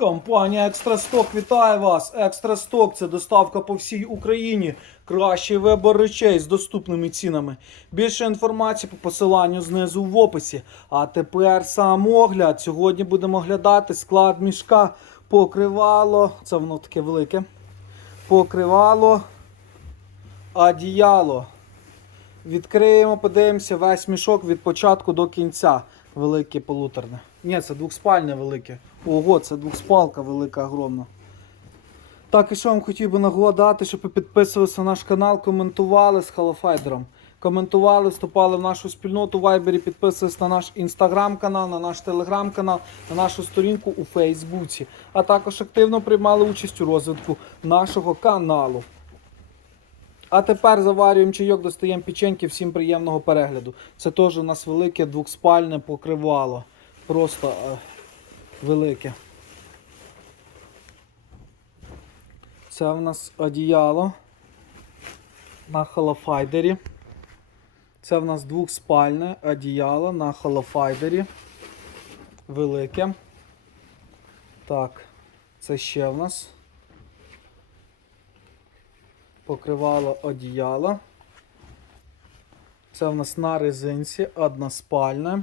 Компанія Екстрасток вітає вас. Екстрасток це доставка по всій Україні. Кращий вибор речей з доступними цінами. Більше інформації по посиланню знизу в описі. А тепер сам огляд. Сьогодні будемо оглядати склад мішка, покривало. Це воно таке велике. Покривало, одіяло. Відкриємо, подивимося весь мішок від початку до кінця. Велике полуторне. Ні, це двохспальне велике. Ого, це двохспалка велика, огромна. Так, і що вам хотів би нагадати, щоб ви підписувалися на наш канал, коментували з Халофайдером. Коментували, вступали в нашу спільноту в Вайбері, підписувались на наш інстаграм-канал, на наш телеграм-канал, на нашу сторінку у Фейсбуці. А також активно приймали участь у розвитку нашого каналу. А тепер заварюємо чайок, достаємо печеньки, всім приємного перегляду. Це теж у нас велике двохспальне покривало. Просто е, велике. Це в нас одіяло на холофайдері. Це в нас двохспальне одіяло на холофайдері. Велике. Так, це ще в нас покривало одіяло. Це в нас на резинці односпальне.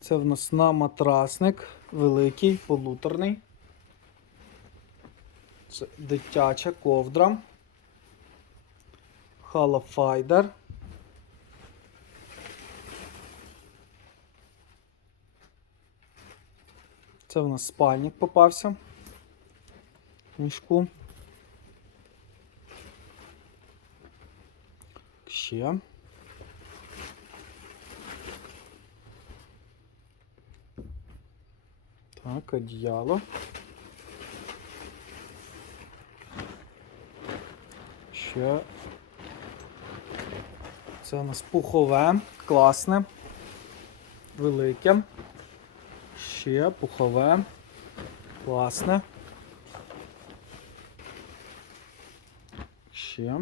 Це в нас на матрасник великий, полуторний. Це дитяча ковдра. Халафайдер. Це в нас спальник попався мішку. Ще. Так, одіяло. Ще. Це у нас пухове, класне, велике. Ще пухове, класне. Ще.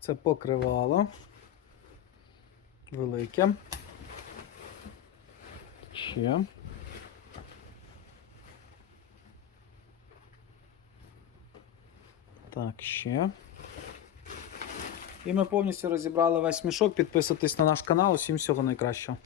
Це покривало. Велике. Ще. Так, ще. І ми повністю розібрали весь мішок. Підписуйтесь на наш канал. Усім всього найкращого.